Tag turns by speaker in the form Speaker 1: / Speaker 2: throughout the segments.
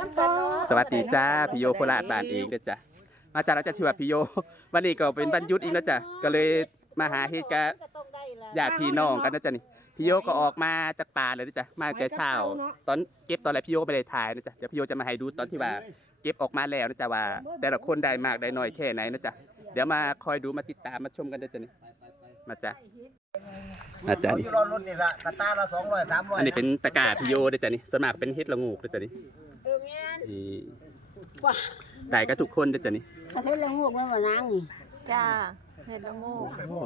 Speaker 1: น้ำกันเนาะ
Speaker 2: สวัสดีจ้าพี่โยโคราชบ้านเองเด้อจ้ะมาจากเราจะที่ว่าพี่โย วันนี้ก็เป็นวันหยุดอีกแล้วจ้ะก็เลยมาหาเฮ็ดกะญาติพี่น้องกันนะจ๊ะนี่พี่โยก็ออกมาจากป่าเลยนะจ๊ะมาแต่เช้า ตอนเก็บตอนแรกพี่โยก็ไม่ได้ถ่ายนะจ๊ะเดี๋ยวพี่โยจะมาให้ดูตอนที่ว่า เก็บออกมาแล้วนะจ๊ะว่า แต่ละคนได้มากได้น้อยแค่ไหนนะจ๊ะเดี๋ยวมาคอยดูมาติดตามมาชมกันเด้อจ้ะนี่มาจ้ะมาจ้ะ
Speaker 3: เอาอ
Speaker 2: นี่
Speaker 3: ยู่รอรุ่นนี่ละกระตาละสองร้อยสามร้อย
Speaker 2: อันนี้เป็นตะกร้าพี่โยเด้อจ้ะนี่ส่วนมากเป็นเฮ็ดละงูกเด้อจ้ะนี่
Speaker 1: เออแม่น
Speaker 2: นี่ได้ก็ทุกคนเด้อจ้ะนี่
Speaker 1: ประเทศละงูกมันบ่นางนี่
Speaker 4: จ้าเห็ดละโงู
Speaker 2: โอ้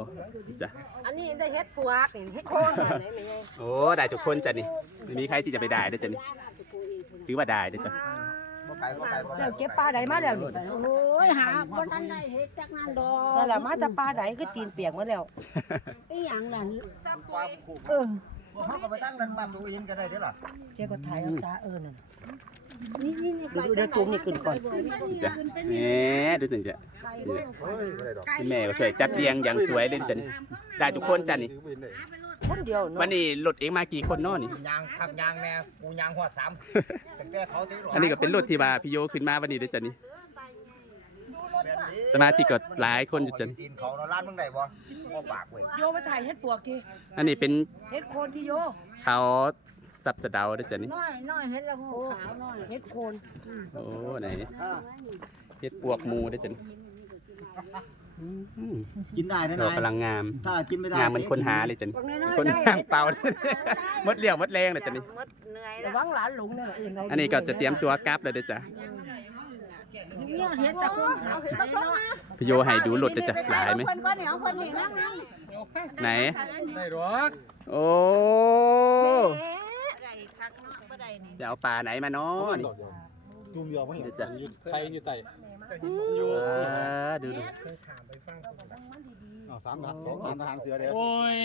Speaker 2: จ้ะ
Speaker 1: อันนี้ได้เฮ็ดปวกนี่เฮ็ดโคนเนี่ยไหนแม่
Speaker 2: โอ้ได้ทุกคนจ้ะนี่ไม่มีใครที่จะไปได้เด้อจ้ะนี่ถือว่าได้เด้อจ้ะ
Speaker 3: บ่ไก่บ่ไก่บ่ไก่
Speaker 5: เจ้าเก็บปลาใดมาแล้วนี่
Speaker 1: โอ้ยหาบ่ทันได้เฮ็ดจักนั้นดอก
Speaker 5: นั่นแหละมาแต่ปลาใดคือตีนเปียกมาแล้ว
Speaker 1: อีหยังล่ะซับปุ๋ย
Speaker 5: เออ
Speaker 3: เขาก็ไปตั้งนั่นบ้านตัวเองก็ได้เด้อล่ะ
Speaker 5: เจ้าก็ถ่ายเอาตาเออนั่น
Speaker 1: นี่นี่นี่
Speaker 5: ดูเดี๋ยวจุ่มนี่ขึ้นก่อน
Speaker 2: จ้ะแหมดูหนึ่งจ้ะนี่
Speaker 3: เฮ้ยบ่ได้ดอก
Speaker 2: คุณแม่ก็ช่วยจัดเรียงอย่างสวยเลยจ้ะนี่ได้ทุกคนจ้ะนี่
Speaker 5: คนเดียวเนาะ
Speaker 2: วันนี้รถเองมากี่คนเนาะนี่
Speaker 3: ยางคักยางแน่กูยางหัวสามตั้งแต่เขาที่ร
Speaker 2: อันนี้ก็เป็นรถที่ว่าพี่โยขึ้นมาวันนี้ด้วยจ้ะนี่ สมาชิกก็หลายคนอยู่จ้ะนี่
Speaker 3: ตีนเขาเนาะร้านมึงได้บ่บ่ปากเว้ย
Speaker 5: โยมาถ่ายเฮ็ดปวกที
Speaker 2: อันนี้เป็น
Speaker 5: เฮ็ดโคนที่โย
Speaker 2: เขาสับสะเดาด้วยจ้ะนี่
Speaker 1: น้อยน้อยเฮ็ดละงูขาวน้อย
Speaker 5: เฮ็ดโคน
Speaker 2: โอ้ไหนเฮ็ดปวกหมูด้วยจ้ะนี่อืม
Speaker 3: กินได้นะ
Speaker 2: ดอก
Speaker 3: นาย
Speaker 2: กำลังงาม
Speaker 3: ถ้ากินไม่ได้
Speaker 2: งามเหมือนคนหาเลยจ้ะนี่
Speaker 1: พวกน้อย
Speaker 2: คน
Speaker 1: ๆได้
Speaker 2: งามเปล่าหมดเลี้ยวหมดแรงเลยจ้ะนี่
Speaker 1: หมดเหนื่อย
Speaker 5: ระ
Speaker 1: แล้ว
Speaker 5: วังหลานหลงเนี่ยอื่น
Speaker 2: อันนี้ก็จะเตรียมตัวกลับเลยเด้อจ้ะ
Speaker 1: นี่เฮ็ดตะคุ่มขาวเฮ็ดตะคุ่มมา
Speaker 2: พี่โยให้ดูรถเด้อจ้ะหลายไหม
Speaker 1: คนก็เหนียวคนนี่งาม
Speaker 2: ไหน
Speaker 3: ได้หรอก
Speaker 2: โอ้
Speaker 1: ๆได้คักเนาะบ่ได้นี่
Speaker 2: จะเอาปลาไหนมาเนาะนี่
Speaker 3: จุ่มเดียวบ่เห็น
Speaker 2: เดี๋ยวจ้ะ
Speaker 3: ใครอยู่ใต้
Speaker 2: อ่าดูดู
Speaker 3: อ้าวสามทหารสองสามทหารเสือเด้อ
Speaker 6: โอ้ย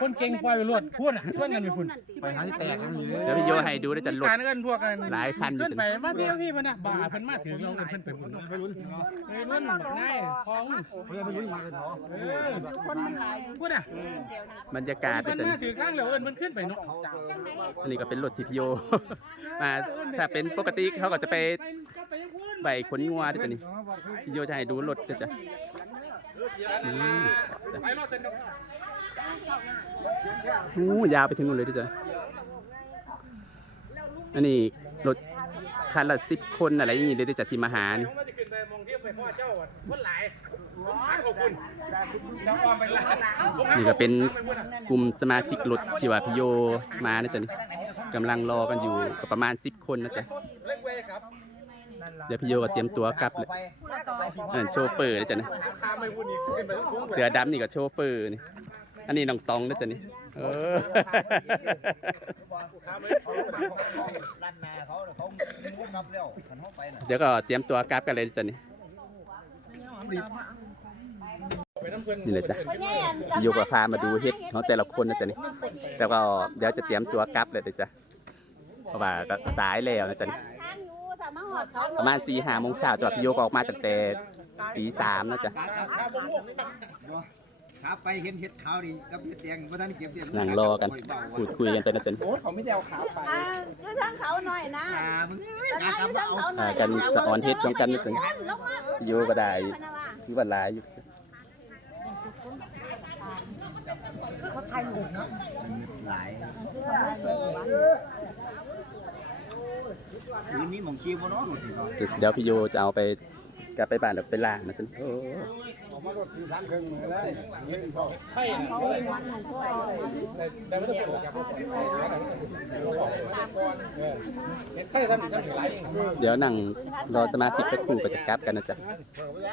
Speaker 6: คนเก่งปล่อยไปรวดพูดอะช่วยกันไปคุณ
Speaker 3: ไปหาที่แตกกันอยู่
Speaker 2: เดี๋ยวพี่โยให้ดูเด้อจ้ะรถ
Speaker 6: การเอินพวกกัน
Speaker 2: หลายคันอยู่
Speaker 6: เกิน
Speaker 2: จ้ะ
Speaker 6: ไปมาเดียวพี่มันนะบ่าเพิ่นมาถึงเราเอินเพิ่นไปบุญ
Speaker 3: ไปลุ้นเนาะ
Speaker 6: เอ้ยมันบักนายพอง
Speaker 3: เพื่อไปลุ้นมาเนาะ
Speaker 1: คนมันหลาย
Speaker 6: พูดอะ
Speaker 2: บรรยากาศ
Speaker 6: เพิ่
Speaker 2: เด้อนจ้ะ
Speaker 6: มาถือข้างแล้วเอินเพิ่นขึ้นไปเนาะจ้า
Speaker 2: อันนี้ก็เป็นรถที่พี่โยมาถ้าเป็นปกติเขาก็จะไป
Speaker 6: ก็ไปยังพูด
Speaker 2: ใบขนงัวเด้อจ้ะนี่พี่โยจะให้ดูรถเด้อจ้ะอืมจ้ะ
Speaker 6: ไปรถเต็มดอก
Speaker 2: อู้ยาวไปถึงนู่นเลยด้อจ้ะอันนี้รถคันละสิบคนอะไรอย่างงี้เลยด้จ้ะที่มาหานี่
Speaker 6: ว่าจะขึ้นไปมองเทียบไปพ่อาหายทางขอบคุณเจ้าความไปละ
Speaker 2: นี่ก็เป็นกลุ่มสมาชิกรถที่ว่าพี่โยมานะจ๊ะนี่กำลังรอกันอยู่ก็ประมาณ10คนนะจ๊ะ
Speaker 6: เล็กเว้ยครับ
Speaker 2: เดี๋ยวพี่โยก็เตรียมตัวกลับเลยนั่นโชเฟอร์นะจ๊ะนี่
Speaker 6: ข้ามไปพูดอีกขึ้นไปทั้งคุ้ง
Speaker 2: เสือดำนี่ก็โชเฟอร์นี่อันนี้น้องตองนะจ๊ะนี่เออ
Speaker 3: ด้านหน้าเขาเขางูนับแล้วคันเขาไปน่ะ
Speaker 2: เดี๋ยวก็เตรียมตัวกลับกันเลยนะจ๊ะนี่นี่เลยจ้ะพี่โยก็พามาดูเฮ็ดของแต่ละคนนะจ๊ะนี่แล้วก็เดี๋ยวจะเตรียมตัวกลับเลยเด้อจ้ะเพราะว่าก็สายแล้วนะจ๊ะนี่ ประมาณสี่ห้าโมงเช้าจอดพี่โยก็ออกมาตั้งแต่ตีสามนะจ๊ะ
Speaker 3: ครับไปเห็นเห็ดขาวดีกับเห็ดแดงบ่ทันเก็บเห็ด
Speaker 2: นั่งรอกันพูดคุยกันไปนะจ๊ะ
Speaker 6: โอ้เขาไม่ได้เอาขาไป
Speaker 1: อ่าอยู่ทางเขาหน่อยนะ
Speaker 3: อ่ามึง
Speaker 1: ทางอยู่ทางเขาหน่
Speaker 2: อ่า
Speaker 1: อย
Speaker 2: กันสะออนเฮ็ดของกันนะจ๊ะ
Speaker 1: ลงมา
Speaker 2: พี่โยก็ได้คือว่าหลายอยู่
Speaker 5: คือเขาถ่ายหมู่เนาะ
Speaker 3: หลาย คืนนี้มองชีบ่เนาะหมดนี่เนาะ
Speaker 2: เดี๋ยวพี่โยจะเอาไปกลับไปบ้านแล้วไปล้างนะจ๊ะโอ้
Speaker 6: ไข่ได้ไม่ต้องปลูกครับไข่ทำทำถึงไร
Speaker 2: เดี๋ยวนั่งรอสมาชิกสักครู่ก็จะกลับกันนะจ๊ะ
Speaker 1: เติมคือ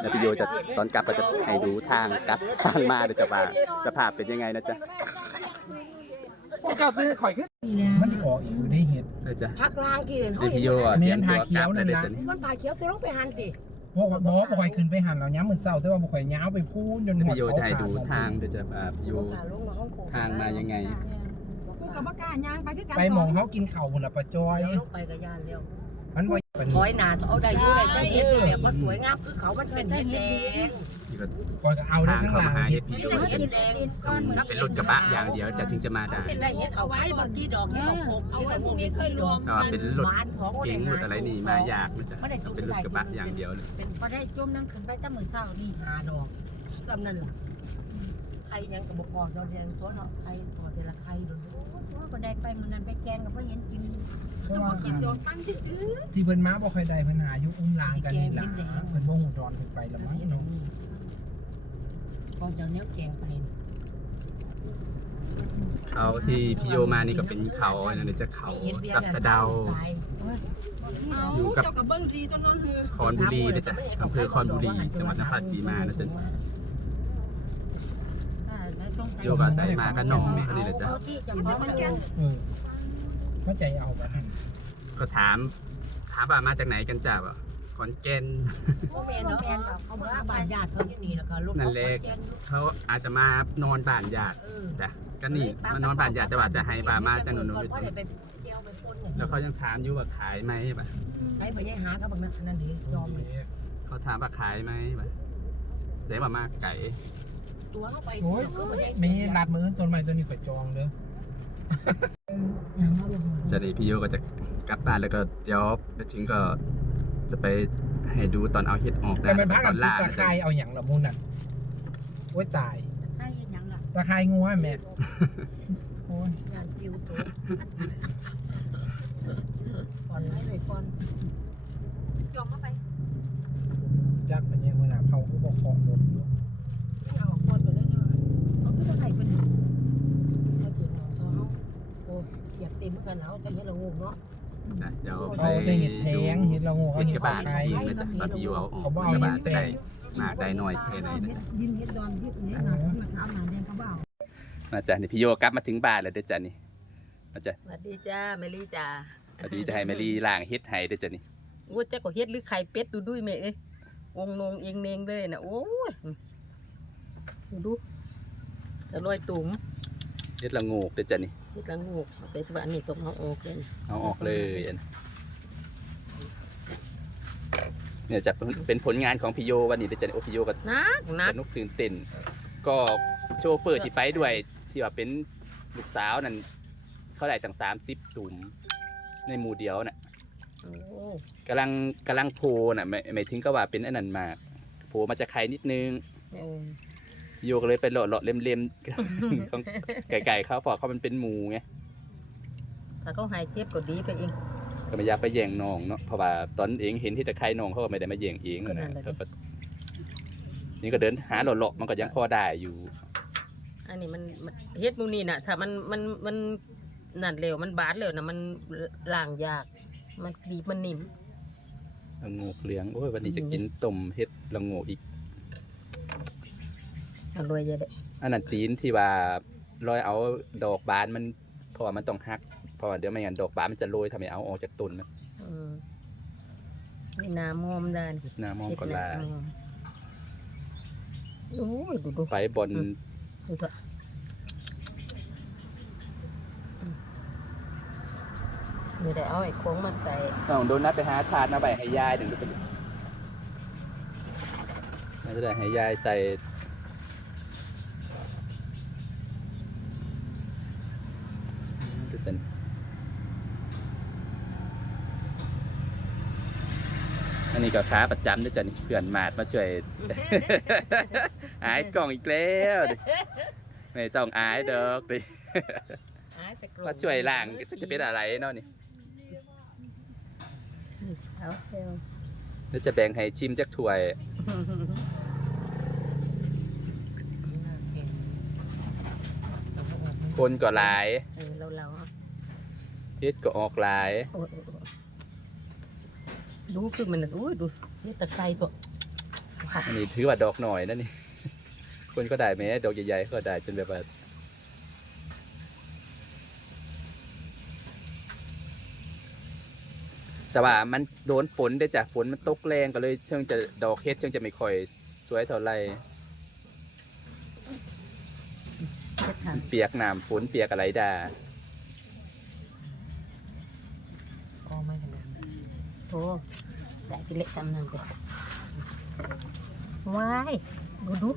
Speaker 2: แล้วพี่โยจะตอนกลับก็จะให้ดูทางกลับทางมาเดี๋ยวจะว่าสภาพเป็นยังไงนะจ๊ะ
Speaker 6: พวกเจ้าซื้อข่อยขึ้นมันจะออกอีกได้เห็ด
Speaker 2: นะจ๊ะ
Speaker 5: พักล้างกี่
Speaker 2: เดี๋ยวพี่โยอะเตรียมตัวกลับแล้วเดี๋ยวจะนี่
Speaker 5: มันผ่าเขียวตัวลงไปหันติ
Speaker 6: พวกบอกว่าข่อยขึ้นไปหันแล้วย้ำมือเศร้าแต่ว่าข่อยย้าวไปพูนจน
Speaker 2: เดี๋ยวพี่โยจะให้ดูทางเดี๋ยวจะว่าพี่โย
Speaker 5: ขาลงมาห้องโถง
Speaker 2: ทางมายังไง
Speaker 1: กูกับบ่กล้าย่างไปคือกัน
Speaker 6: ไปมองเขากินเข่าหุ่นละปะจอย
Speaker 5: ลงไปกับยานเร็ว
Speaker 6: มันบ่
Speaker 7: เป็น
Speaker 5: ถอยหนาเอาได้อยูได้ใจเย็นแบบว่าสวยงามคือเขามันเป็นเห็ดแดง
Speaker 2: ก็
Speaker 7: ก่อนจะเอาได้
Speaker 2: ทาง
Speaker 7: ทั้ง
Speaker 2: เข้า
Speaker 7: หลั
Speaker 2: มางหาเฮ็ดพี่ย
Speaker 5: นี่
Speaker 2: จะ
Speaker 5: เห็ดแดง
Speaker 2: เป็นรถกระบะอย่างเดียวจะถึงจะมาได้
Speaker 5: เป็นได้เห็ดเขาไว้บางกี่ดอกเห็ดอกโคกเอาไว้พวกนี้เคยรวม
Speaker 2: ก็เป็นรถ
Speaker 5: บ้านของ
Speaker 2: เก๋งรถอะไรนี่มายากมันจะเป็นรถกระบะอย่างเดียวเลย
Speaker 5: เป็น
Speaker 1: พอได้จุ่มนั่งขึ้นไปตั้งมือเศร้านี่
Speaker 5: หาดอกกำนั่นล่ะ ใครยังกับบกอเราเรียนตัวเนาะใครตัวเทละใครโดน
Speaker 1: ว่าพอได้ไปมันนั้นไปแกงกับพ่อเห็นกิน
Speaker 7: เพราะว่า
Speaker 5: กินโดนปั้นซื้อ
Speaker 7: ที่เพิ่นมาบ่ค่อยได้เพิ่นหาอยู่อุ้มลางกันนี่ล่ะเพิ่นบ่ฮู้ดอนขึ้นไปแล้วมั้งเนาะ
Speaker 5: พอจะเนี้ยแกงไป
Speaker 2: เขาที่พี่โยมานี่ก็เป็นเขาอันนั้จะเขาสับสะเดาอยู่
Speaker 1: กับเบิ้งดีต้นนั้นคือ
Speaker 2: คอนบุรีนะจ๊ะอำเภอคอนบุรีจังหวัดนครศรีมานะจ๊ะ โยกอาศัยมากับน้องนี่เขานี่นะจ๊ะ
Speaker 1: ที่จะพร้อมมันแกง
Speaker 7: เออเข้าใจเอาแบบนั้น
Speaker 2: ก็ถามถามว่ามาจากไหนกันจ้าบ่ขอนแก่น
Speaker 5: พ่อแม่เนาะเขามาบ้านญาติเขาที่นี่แล้วก็ลูก
Speaker 2: นั่นแหละเขาอาจจะมานอนบ้านญาติ
Speaker 5: เออ
Speaker 2: จ้ะก็นี่มานอนบ้านญาติแต่ว่าจะให้ป้ามาจากหนูน
Speaker 5: ก่อน
Speaker 2: ๆ
Speaker 5: พ่อได้ไปเที่ยวไปปนเนี่ย
Speaker 2: แล้วเขายังถามอยู่ว่าขายไหมป่ะ
Speaker 5: ใช้ไปยังหากับบางนั่นนี่ยอมเลย
Speaker 2: เขาถามว่าขายไหมป่ะเจ๊ว่ามาไก่
Speaker 5: ตัวเข้าไป
Speaker 7: โอ้ยมีรัดมือต้นไม้ต้นนี้ก็จองเด้อ
Speaker 2: จะนี่พี่โยก็จะกลับบ้านแล้วก็เดี๋ยวไปถึงก็จะไปให้ดูตอนเอาเห็ดออก
Speaker 7: แต่
Speaker 2: นะ
Speaker 7: มัน
Speaker 2: แล้ว
Speaker 7: พัก
Speaker 2: ก็ต
Speaker 7: กั
Speaker 2: อบน
Speaker 7: ตะ
Speaker 2: ล่านะ
Speaker 7: ไค
Speaker 2: จ๊ะ
Speaker 7: ร้เอาอย่างละมุนน่ะโอ้ยตาย
Speaker 1: ให้ยังล่ะ
Speaker 7: ตะไคร้งัวแม่โอ้ย
Speaker 5: งานฟิวตัวก่อนให้เลยก่อน
Speaker 1: จอมเข้าไป
Speaker 7: จักมันยังมือหนาเผาก็บอกของรถอยู่
Speaker 5: ไม่เอาก่อนไปเลยเนี่ย เขาก็จะให้เป็นเขาเจียมเขาเขาโอ้เสียบเต็มกันแล้วจะเห็นเรางูเนาะ
Speaker 2: จ้ะเดี๋ยวไป
Speaker 7: เขาจะเห็ดแพงเห็ดละงูเขา
Speaker 2: เห็ด
Speaker 7: เห็
Speaker 2: ก
Speaker 7: ด
Speaker 2: ระบาด
Speaker 7: ตะไคร้
Speaker 2: นะจ๊ะตอนพี่โยเอาออก
Speaker 7: เขาบอก
Speaker 2: กระ
Speaker 7: เอา
Speaker 2: บาด
Speaker 7: เห็ดแพ
Speaker 2: ได้
Speaker 7: ง
Speaker 2: มากได้น้อยแค่ไหนนะจ๊ะ
Speaker 1: ดินเห็ดดอนเห็ดนี้นะมาถามหาแดงกระเบ้า
Speaker 2: มาจ้ะนี่พี่โยกลับมาถึงบ้านแล้วเด้อจ้ะนี่มาจ้ะ
Speaker 4: สวัสดีจ้าเมลี่จ้า
Speaker 2: พอดีจะให้แมรี่ล้างเฮ็ดให้เด้อจ้ะนี่
Speaker 4: โอ้ยเจ้าก็เฮ็ดหรือไข่เป็ดดูดุยแม่เอ้ยองนงเองเนงเลยนะโอ้ยดูดู จะลอยตุ่ม
Speaker 2: เฮ็ดละโงกเด้อจ้ะนี่
Speaker 4: เฮ็ดละงูกแต่ที่ว่าอันนี้ตกน้องโอกเลยนะ
Speaker 2: เอาออกเลยอันเนี่ยจะเป็นผลงานของพี่โยวันนี้เด้อจ้ะนี่โอ้พี่โยก็
Speaker 4: นักนัก
Speaker 2: สนุกตื่นเต้นก็โชเฟอร์ที่ไปด้วยที่ว่าเป็นลูกสาวนั่นเขาได้ตั้ง30ตุ่มในหมู่เดียวน่ะ
Speaker 4: โอ้
Speaker 2: กำลังกำลังโพลน่ะไม่ไม่ถึงก็ว่าเป็นอันนั้นมากโพลมาจะใครนิดนึง
Speaker 4: เออ
Speaker 2: โยกเลยไปเลาะเลาะเล็มเล็มๆของไก่ๆเขาเพอเขามันเป็นหมูไง
Speaker 4: ถ้าเขาหายเจ็บก็ดีไปเอง
Speaker 2: ก็ไม่อยากไปแย่งน้องเนาะเพราะว่าตอนเองเห็นที่ตะไคร่น้องเขาก็ไม่ได้มาแย่งเอง
Speaker 4: ก็นั่
Speaker 2: นะ
Speaker 4: นแหละดิ
Speaker 2: เขาก็นี่ก็เดินหาเลาะๆมันก็ยังพอได้อยู่
Speaker 4: อันนี้มันมันเฮ็ดหมูนี่น่ะ ถ้ามันมันมันนั่นเร็วมันบาดเร็วนะมันล้างยาก มันดีบมันนิ่ม
Speaker 2: ละโงกเหลืองโอ้ยวันนี้จะกินต้มเฮ็ดละโงกอีก
Speaker 4: อร่อยเยอะเด้
Speaker 2: อันนั้นตีนที่ว่าลอยเอาดอกบานมันเพราะว่ามันต้องหัก เพราะว่าเดี๋ยวไม่งั้นดอกบานมันจะโรยทำให้เอาออกจากต้นมัน
Speaker 4: อืมนี่น้ำมอมได้นี่
Speaker 2: หน้ามอง
Speaker 4: เฮ็ด
Speaker 2: ก็ลา
Speaker 4: น้ำมอมโอ้ยดูดู
Speaker 2: ไปบน
Speaker 4: ดูเถอะไม่ได้เอาไอ้โค้งมาใส่
Speaker 2: น้องโดนัทไปหาทานเอาไปให้ยายหนึ่งดูไปน่าจะได้ให้ยายใส่ดูจันอั นนี้ก็ค้าประจำด้วยจ้ะนี่เพื่อนมาดมาช่วย อายกล่องอีกแล้วดิไม่ต้องอายดอกดิ
Speaker 4: หายไปกล
Speaker 2: มาช่วยล้างจะจะเป็นอะไรเนาะนี่
Speaker 4: เอาเซล
Speaker 2: แล้วจะแบ่งให้ชิมจักถ้วย คนก็หลาย
Speaker 4: เออเราเราอะ
Speaker 2: เฮ็ดก็ออกหลาย
Speaker 4: โอ้ยโอ้ยโอ้ย ดูคือมันน่ะโอ้ยดูนี่ตะไคร้ตัวว้า
Speaker 2: อันนี้ถือว่าดอกหน่อยนะนี่ คนก็ได้แม้ดอกใหญ่ๆก็ได้จนแบบว่าแต่ว่ามันโดนฝนได้อจ้ะฝนมันตกแรงก็เลยเชิงจะดอกเฮ็ดเชิงจะไม่ค่อยสวยเท่าไหร่
Speaker 4: เฮ็ดทัน
Speaker 2: เปียกน้ำฝนเปียกอะไรด่า
Speaker 4: ก็ไม่ขนาดนั้น โถได้กินเล็กจำนั่นไปว้ายดูดู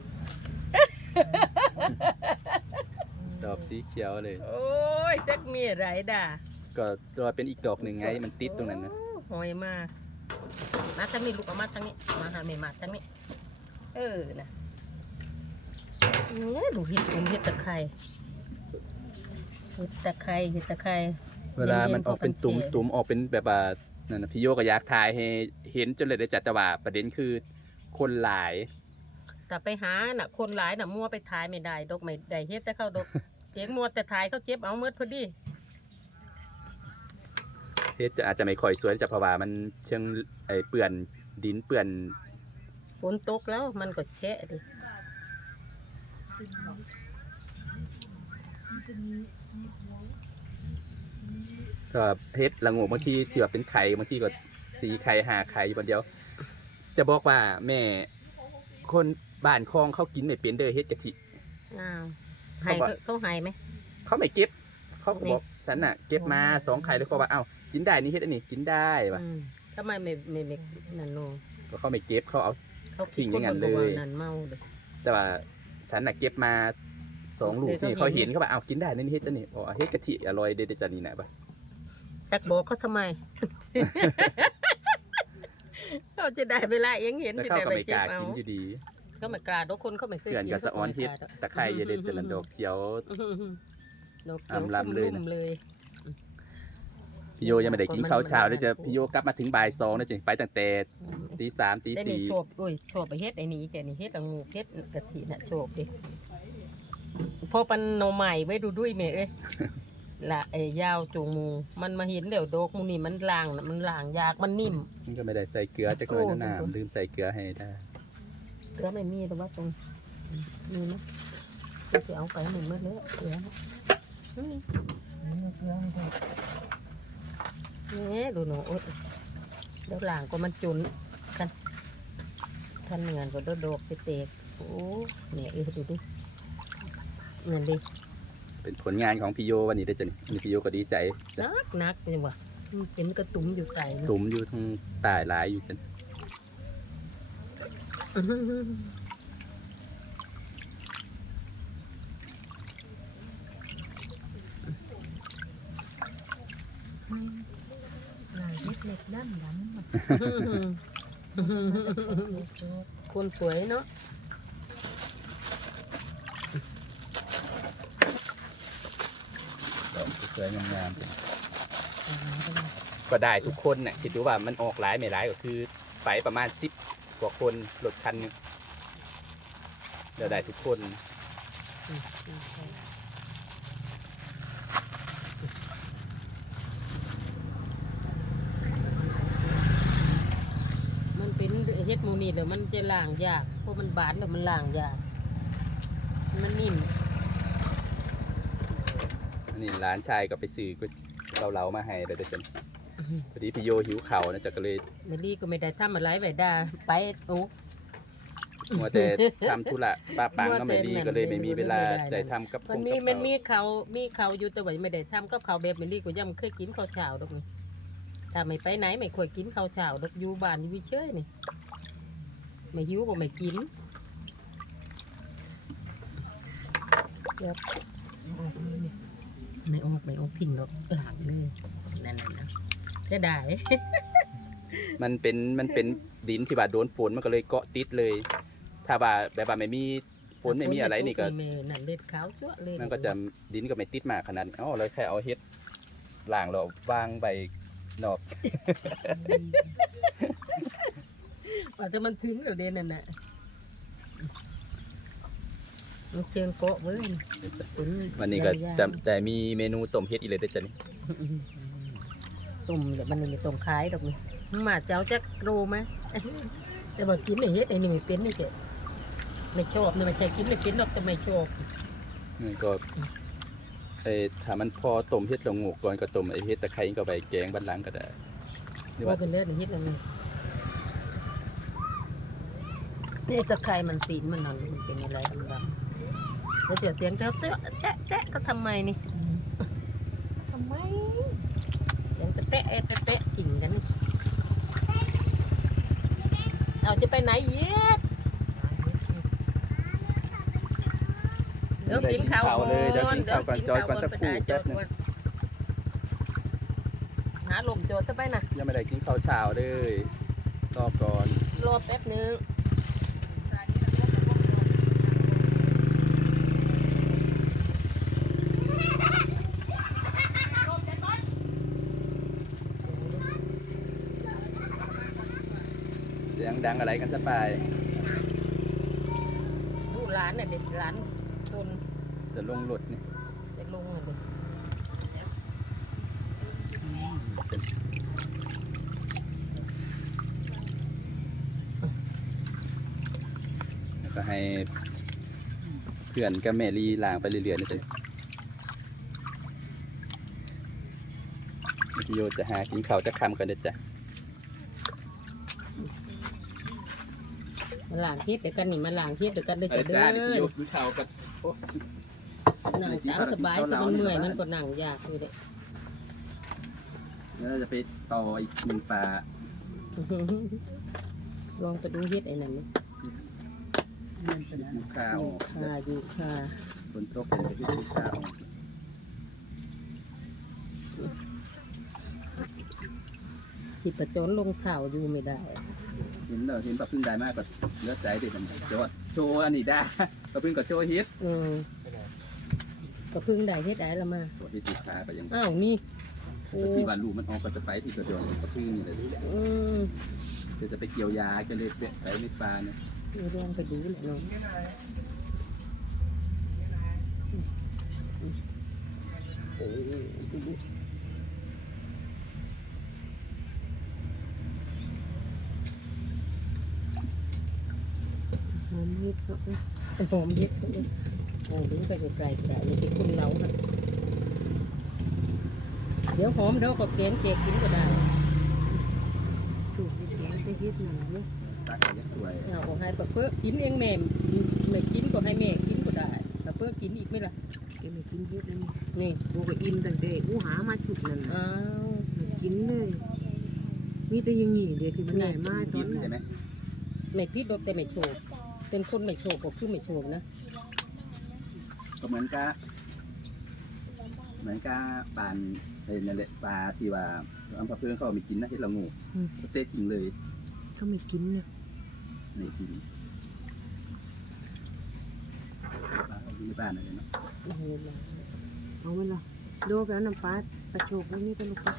Speaker 2: ดอกสีเขียวเลย
Speaker 4: โอ้ยจักมีอะไรด่า
Speaker 2: ก็รอเป็นอีกดอกหนึ่งไงมันติดตรงนั้นนะ
Speaker 4: หอยมา มาทางนี้ลูกเอามาทางนี้มาหาแม่มาทางนี้ เออนะเนี่ยดูเห็ดผมเห็ดตะไคร้เห็ดตะไคร้เห็ดตะไคร้
Speaker 2: เวลามันออกเป็นตุ่มตุ่มออกเป็นแบบว่า นั่นนะพี่โยก็อยากถ่ายให้เห็นจนเลยได้จัดแต่ว่าประเด็นคือคนหลาย
Speaker 4: แต่ไปหาน่ะ คนหลายน่ะมัวไปถ่ายไม่ได้ดอกไม่ได้เฮ็ดแต่เข้าดอกเห็นมัวแต่ถ่ายเขาเจ็บเอาเมื่อพอดี
Speaker 2: เฮ็ดจะอาจจะไม่ค่อยสวยจะเพราะว่ามันเชิงไอเปื่อนดินเปื่อน
Speaker 4: ฝนตกแล้วมันก็แฉะดิ
Speaker 2: ก็เฮ็ดละโงกบางทีที่แบบเป็นไข่บางทีก็สีไข่หาไข่อยู่บนเดียว จะบอกว่าแม่คนบ้านคลองเขากินไม่เป็นเด้อเฮ็ดกะทิ
Speaker 4: อ้าวให้
Speaker 2: เขาบอก
Speaker 4: เขาให้ไหม
Speaker 2: เขาไม่เก็บ เขาก็
Speaker 4: นี่
Speaker 2: บอกฉันน่ะเก็บมาสองไข่แล้วเขาบอกว่าเอ้ากินได้นี่เฮ็ดอันนี้กินได้ว่ะ
Speaker 4: อืมทำไมไม่ไม่ไม่นั่นโน
Speaker 2: ก็เขาไม่เก็บเขาเอา
Speaker 4: เขา
Speaker 2: ทิ้งอย่างนั้น
Speaker 4: ค
Speaker 2: เลย
Speaker 4: บ่นั่นเมาเลย
Speaker 2: แต่ว่าฉันน่ะเก็บมาสองลูก
Speaker 4: เดี๋ยว
Speaker 2: นี่
Speaker 4: เขา
Speaker 2: เขา
Speaker 4: เห็
Speaker 2: เห็
Speaker 4: น
Speaker 2: นเขาบอกเอากินได้นี่เฮ็ดอันนี้บอกเอาเฮ็ดกะทิอร่อยเด็ดๆจันนี่นะปะ
Speaker 4: จักบอกเขาทำไม เขาจะได้เวลาเองเห็น
Speaker 2: แล้ว
Speaker 4: จะ
Speaker 2: เขา
Speaker 4: ได้
Speaker 2: ก็
Speaker 4: ไป
Speaker 2: ไม่ก
Speaker 4: เจ็บ
Speaker 2: ล้า
Speaker 4: เอา
Speaker 2: กินอยู่ดี
Speaker 4: เขาไม่กล้าดอกคนเขาไม่เคย
Speaker 2: เพื่อน
Speaker 4: กิน
Speaker 2: กับสะออนเฮ็ด
Speaker 4: ขาก็ไม่กล้า
Speaker 2: ตะไคร้เยเด็ดจันนดอกเขียว
Speaker 4: อื้อหือดอกเขียว
Speaker 2: อำลำเลยนะ
Speaker 4: มเลย
Speaker 2: พี่โยยังไม่ได้กินข้าวเช้าเลยจะพี่โยกลับมาถึงบ่ายสองแล้วจะไปตั้งแต่ตีสามตี
Speaker 4: แต่นี่
Speaker 2: สี่
Speaker 4: โชบโอ้ยโชบไปเฮ็ดไอ้นี่แกนี่เฮ็ดละงูเฮ็ดกะทิน่ะโชบดิพอปันโนใหม่ไว้ดูด้วยแม่เอ้ย ละไอ้ยาวจงมูมันมาเห็นเดี๋ยวโดกมูนี่มันล่างน่ะมันล่างยากมันนิ่ม
Speaker 2: มันก็ไม่ได้ใส่เกลือจักหน่อยนะ
Speaker 4: โอ้
Speaker 2: น้ำลืมใส่เกลือให้ได้
Speaker 4: เกลือไม่มีแต่ว่าตรงมีไหมเราจะเอาไปหนึ่งเมื่อเลยเกลือนะอืม
Speaker 5: เกลือไม่ได้
Speaker 4: เนี่ยดูหนูโอ๊ยเดี๋ยวหลังก็มันจุนกันทันเงินก็โดดโดกไปเตกโอ้เนี่ยเออดูดิเงินดิ
Speaker 2: เป็นผลงานของพี่โยวันนี้ได้อจ้ะนี่อันนี้พี่โยก็ดีใจจะ
Speaker 4: นักนักจังวะมันเป็นกระตุ้มอยู่ใส่เนอะ
Speaker 2: ตุ่มอยู่ทั้งตายหลายอยู่จ้ะ
Speaker 4: อื้อหือ
Speaker 5: ลายเล็กเล็กๆด้านดำ
Speaker 4: คนสวยเนาะ
Speaker 2: ดอก สวยๆงามๆจ้ะก็ได้ทุกคนเนี่ยคิดดูว่ามันออกหลายไม่หลายก็คือไปประมาณสิบกว่าคนรถคันหนึงเดี๋ยวได้ทุกคน
Speaker 4: มันเป็นเฮ็ดหมูนี่เดี๋ยวมันจะล้างยากเพราะมันบานแล้วมันล้างยากมันนิ่ม
Speaker 2: อั นนี้ร้านชายก็ไปซื้อก๋วยเราเล้าๆมาให้เดี๋ยวจะพอดีพี่โยหิวเข่าวนะจ๊ะก็เลย
Speaker 4: เมลี่ก็ไม่ได้ทำอะไรไว้ได้ไปโอ้
Speaker 2: มัวแต่ทำธุระป้าปังก็ไม่ดี
Speaker 4: มัวแต่
Speaker 2: ก็เลยไม่มีเวลา
Speaker 4: ไม่ได้
Speaker 2: ได้ทำกับ
Speaker 4: มัน
Speaker 2: ข้าว
Speaker 4: มี
Speaker 2: กับ
Speaker 4: มัน
Speaker 2: ข้าว
Speaker 4: มีเขามีเขาอยู่แต่ว่าไม่ได้ทำกับเขาวแบบเมลี่ก็ย่ำเคยกินข้าวเช้าดอกนี่ถ้าไม่ไปไหนไม่ค่อยกินข้าวเช้าดอกอยู่บ้านอยู่เฉยๆนี่ไม่หิวก็ไม่กิน ไม่ออกไม่ออกทิ้งดอกหลังเลยนั่นน่ะนะจะได้
Speaker 2: มันเป็นมันเป็นดินที่ว่าโดนฝนมันก็เลยเกาะติดเลย ถ้าว่าแบบว่าไม่มีฝนไม่มีอะไรนี่ก็
Speaker 4: ไม่นั่นเล็ดขาวจั่วเลย
Speaker 2: มันก็จะดินก็ไม่ติดมากขนาดนี้อ๋อเลยแค่เอาเฮ็ดล่างเราวางใบนอก
Speaker 4: ว่าแต่มันถึงแล้วเด่นนั่นน่ะ มันเชียงเกาะเว้ยตุ๋น
Speaker 2: วันนี้ก็
Speaker 4: ย่างๆ
Speaker 2: จะแต่มีเมนูต้มเฮ็ดอีกเลยเด้อจ้ะนี่
Speaker 4: ตุ่มเดี๋ยวมันนี่ไม่ต้มขายดอกนี่มาเจ้าจักโรไหมแต่บอกกินไอ้เฮ็ดไอ้นี่ไม่เป็นนี่เจ๊ไม่ชอบนี่ไม่ใช่กินไม่เป็นหรอกแต่ไม่ชอบ
Speaker 2: นี่ก็เอ้ถ้ามันพอต้มเฮ็ดลงงูกก่อนก็ต้มไอ้เฮ็ดตะไคร้ก็ไปแกงบัดหลังก็ได้หรือ
Speaker 4: ว่า
Speaker 2: ว่า
Speaker 4: กันเลือดเฮ็ดอันนี้นี่ตะไคร้มันสีนมันนั่นมันเป็นอะไรดำๆ แล้วเสียเสียงเจ้าเตะแตะแตะก็ทำไมนี่
Speaker 5: ทำไม
Speaker 4: เสียงแตะแตะแตะแตะกิ่งกันนี่จะไปไหนเย็ดเดี๋ยวกินข้าวก่อน
Speaker 2: เลยเดี๋ยวกินข้าวก่อนจอยก่อนสักครู่แป๊บหนึง
Speaker 4: หาลมโจทย์จะไปนะ
Speaker 2: ยังไม่ได้กินข้าวเช้าเลยรอก่อน
Speaker 4: รอแป๊บนึง
Speaker 2: ดังอะไรกันสปาย
Speaker 4: ดูร้านน่ะเด็กร้านคน
Speaker 2: จะลงรถนี่
Speaker 4: จะลงน่ะเด็ก
Speaker 2: แล้วก็ให้เพื่อนกับแม่ลีล้างไปเรื่อยๆนะจ๊ะพี่โยจะหากินข้าวจะคำกันเด้อจ้ะ
Speaker 4: มาล้างเทียบเดี๋ยวกันนี่มาล้างเทียบเดี๋ยวกันได้
Speaker 2: ไป
Speaker 4: จะเด้
Speaker 2: จ้าเดี๋ยวพี่โย
Speaker 4: อ
Speaker 2: กินข้าวกันโอ้
Speaker 4: นั่งตามสบายแต่มันเมื่อยมันก็นั่งยากอยู่เด้
Speaker 2: แล้วเราจะไปต่ออีกหนึ่งปลา
Speaker 4: ลองไปดูเฮ็ดไอ้นั่นนี่
Speaker 2: อยู่ข้าว
Speaker 4: ค่ะอยู่ค่ะ
Speaker 2: ฝนตกเป็นไปที่อยู่ข้าว
Speaker 4: สิประโจนลงเท้าอยู่ไม่ได้
Speaker 2: เห็นเราเห็นปลาพึ่งได้มากกว่าเลือดใจเด็ดมันจอดโชว์อันนี้ได้ปลาพึ่งก็โชว์ฮิต
Speaker 4: อืมก็เพิ่งได้เฮ็ดได้ละมา
Speaker 2: ตัวที่ติดขาไปยัง
Speaker 4: อ้าวนี่โอ้
Speaker 2: ที่วันลูกมันออกก็จะไปที่กระโดดปลาพึ่งนี่เลย
Speaker 4: อืม
Speaker 2: เดี๋ยวจะไปเกี่ยวยาก็เลยไปในปลาเนี่ย
Speaker 4: นี่ลองไปดูแหละน้องโอ้ หอมเฮ็ดเขาเอ้ยหอมเฮ็ดเขาเอ้ยโอ้ดูไปไกลๆได้นี่เป็นคนเราน่ะเดี๋ยวหอมเดี๋ยวก็แกงเจกกินก็ได้
Speaker 8: ถูกเฮ็ดแล้วไปเฮ็ดนั่นเนาะ
Speaker 2: ตาขยักสวย
Speaker 4: เอาของให้ปะเพื่อกินเองแม่ไม่กินก็ให้แม่กินก็ได้ปะเพื่อกินอีกไหมล่ะ
Speaker 8: เดี๋ยวมากินเฮ็ดนั่น
Speaker 4: นี่
Speaker 8: กูก็อิ่มตั้งแต่กูหามาจุดนั่นน่ะ
Speaker 4: อ้าว
Speaker 8: กินเลย มีแต่อยังงี้เดี๋ยวที่มันได้มาตอ
Speaker 2: ฮิ
Speaker 8: น
Speaker 2: ต
Speaker 8: นั้
Speaker 2: ใช่
Speaker 8: น
Speaker 2: ไหม
Speaker 4: ไม่พิษดอกแต่ไม่โชว์ เป็นคนไม่โชว์ก็คือไม่โชว์นะ
Speaker 2: ก็เหมือนกับเหมือนกับปานเอ้ยนั่นแหละปลาที่ว่าอำเภอเพื่อนเขาเอาไมีกินนะที่เรางูก็เตะทิ้งเลย
Speaker 8: เขาไม่กินเนี่ย
Speaker 2: ในกินปลาอยู่ในบ้านอะไรเนาะ
Speaker 4: โอ้โห
Speaker 8: เอาไว้ละโดกแล้วน้ำปลาประโชกไว้นี่ก็ลูกปล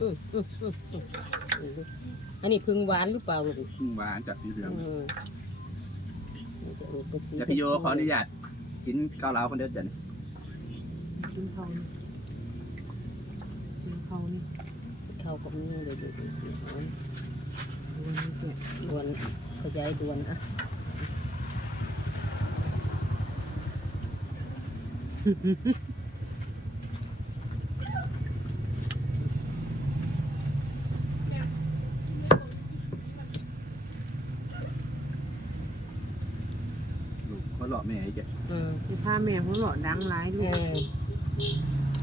Speaker 4: อืมอืมอืมอืมอืมอันนี้พึ่งหวานหรือเปล่าลูก
Speaker 2: พึ่งหวานจากสีเหลือง
Speaker 4: อืมนี่จะเอาไปกิน
Speaker 2: จะพี่โยขออนุญาตกินเกาเหลาคนเดียวจ้ะนี่
Speaker 8: กินเขานี่กินเขานี่
Speaker 4: เข้ากับนี่เลยดูดูดู
Speaker 8: วันนี้เกิด
Speaker 4: ดวนขยายดวนอะ
Speaker 2: ลูกเขาหลอก แม่ไอ้แก
Speaker 4: อืม
Speaker 8: ที่พาแม่เขาหล่อดังหลายลู
Speaker 4: เอกอ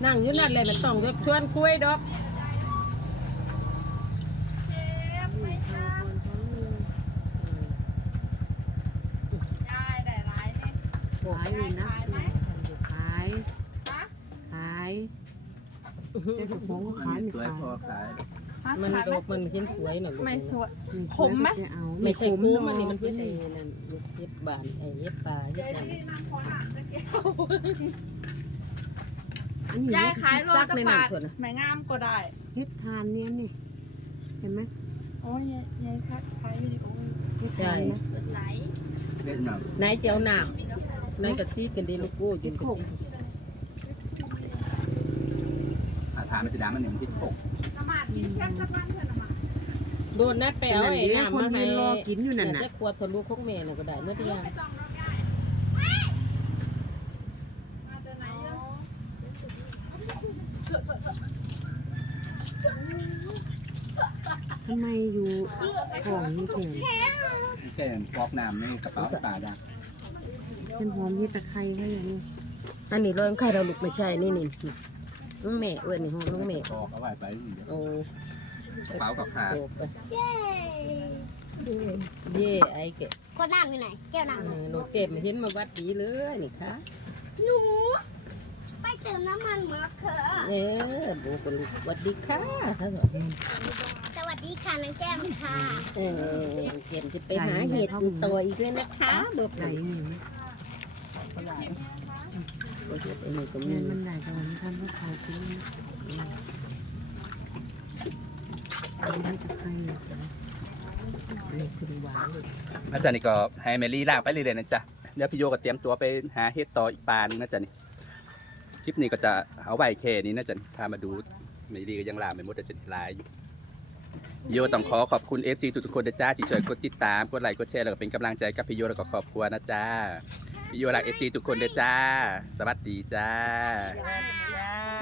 Speaker 4: นั่งอยู่นั่นเลยมันต้องชวนคุยดอก
Speaker 1: ยายได้หลายนี่
Speaker 8: ขายเลยนะขายขายเจ้าของก็
Speaker 2: อัน
Speaker 8: ขาย
Speaker 2: นี้
Speaker 8: ไม่
Speaker 2: ตัว
Speaker 8: ขาย
Speaker 2: พอขาย
Speaker 4: มันดอก มันเห็นสวยน่ะลูก
Speaker 1: ไม่สวยข
Speaker 8: ข
Speaker 1: ม
Speaker 8: ม
Speaker 1: ไห
Speaker 8: ไห
Speaker 1: ม
Speaker 8: มเอา
Speaker 4: ไม่ใช่
Speaker 8: ข
Speaker 4: คุ้ม
Speaker 8: ห
Speaker 4: อันนี้มัน
Speaker 8: เป็
Speaker 4: เป็น
Speaker 8: น
Speaker 4: ไอ้นั่นเฮ็ดบานไอ้เฮ็ดปลาเฮ็ด
Speaker 1: ยาย
Speaker 4: นั่น
Speaker 1: ที่นำขอหนักตะเกียบ
Speaker 8: อันนี้
Speaker 1: ยายขายโล
Speaker 4: จัก
Speaker 1: จะ
Speaker 4: ใน
Speaker 1: บา
Speaker 4: นั้น
Speaker 1: ท
Speaker 4: ส่วนน่ะ
Speaker 1: ไม่งามก็ได้
Speaker 8: เฮ็ดทานเนี่ยนี่เห็นไหม
Speaker 1: โอ้ยยายยายพักขายวิดีโอ
Speaker 8: เฮ็ด
Speaker 4: ใช่
Speaker 8: ทานนะ
Speaker 1: ไหล
Speaker 2: เล่นมา
Speaker 4: ไหนเจียวน้ำในกะทิกันดีลูกกูจนกะทิ
Speaker 2: อาถามมันจะดังมันหนึ่งที่หก
Speaker 1: น้ำมันกินแค่น้ำมันเพื่อนน้ำมัน
Speaker 4: โดนนัดไปเอาไอ้
Speaker 8: เดี๋ยว
Speaker 4: น้ำ
Speaker 8: คน
Speaker 4: มาให้
Speaker 8: ยืนรอกินอยู่นั่น
Speaker 4: แต่
Speaker 8: น่ะ
Speaker 4: จะขวดทะลุของแม่น่ะก็ได้เมื่อที่ยัง
Speaker 1: ไม่ต้องรถยายมาแต่ไหนเยอะ
Speaker 8: ทำไมอยู่ของนี่แทน
Speaker 2: แกงฟอกน้ำในกระเป๋าปลาดัง
Speaker 8: ฉันหอมเฮ็ดตะไคร้ให้อย่างนี้
Speaker 4: อันนี้ร้อยไข่เราลูกไม่ใช่นี่นี่ลุงแม่เอ้ยนี่ห้องลุงแม่
Speaker 2: บอกเอาไว้ไป
Speaker 4: โอ้
Speaker 2: กระ เป๋ากับขาด
Speaker 4: โอ้ไปเย่ไอ้แกะ
Speaker 1: คนน้ำอยู่ไหน แก้วน้
Speaker 4: เออหนูเก็บมาเห็นมาวัดดีเลยนี่ค่ะำ
Speaker 1: หนูไปเติมน้ำมันมะเขือ
Speaker 4: เออดูกันลูกสวัสดีค่ะเขาบอก
Speaker 1: สวัสดีค่ะนางแก้มค่ะ
Speaker 4: เออเก็บจะไปหาเห็ดตัวอีกเลยนะคะบอกไหนโอ้ยเห็ดไอ้นี่ก็มี
Speaker 5: มันได้ตอนทำให้เขากินมันจะใครเนี่ย
Speaker 4: นี่คือหวานเลย
Speaker 2: อาจารย์นี่ก็ให้แมรี่ลากไปเรื่อยๆนะจ๊ะเดี๋ยวพี่โยก็เตรียมตัวไปหาเฮ็ดต่ออีกปานงนะจ๊ะนี่คลิปนี้ก็จะเอาไว้แค่นี้นะจ๊ะพามาดูแมรี่ก็ยังลามไปหมดแต่จะลายอยู่พิโยต้องขอขอบคุณ FC ทุกๆคนนะจ๊ะที่ช่วยกดติดตามกดไลค์กดแชร์แล้วก็เป็นกำลังใจกับพี่โยแล้วก็ครอบครัวนะจ๊ะพี่โยรัก FC ทุกคนนะจ้าสวัสดีจ้า
Speaker 4: จ้า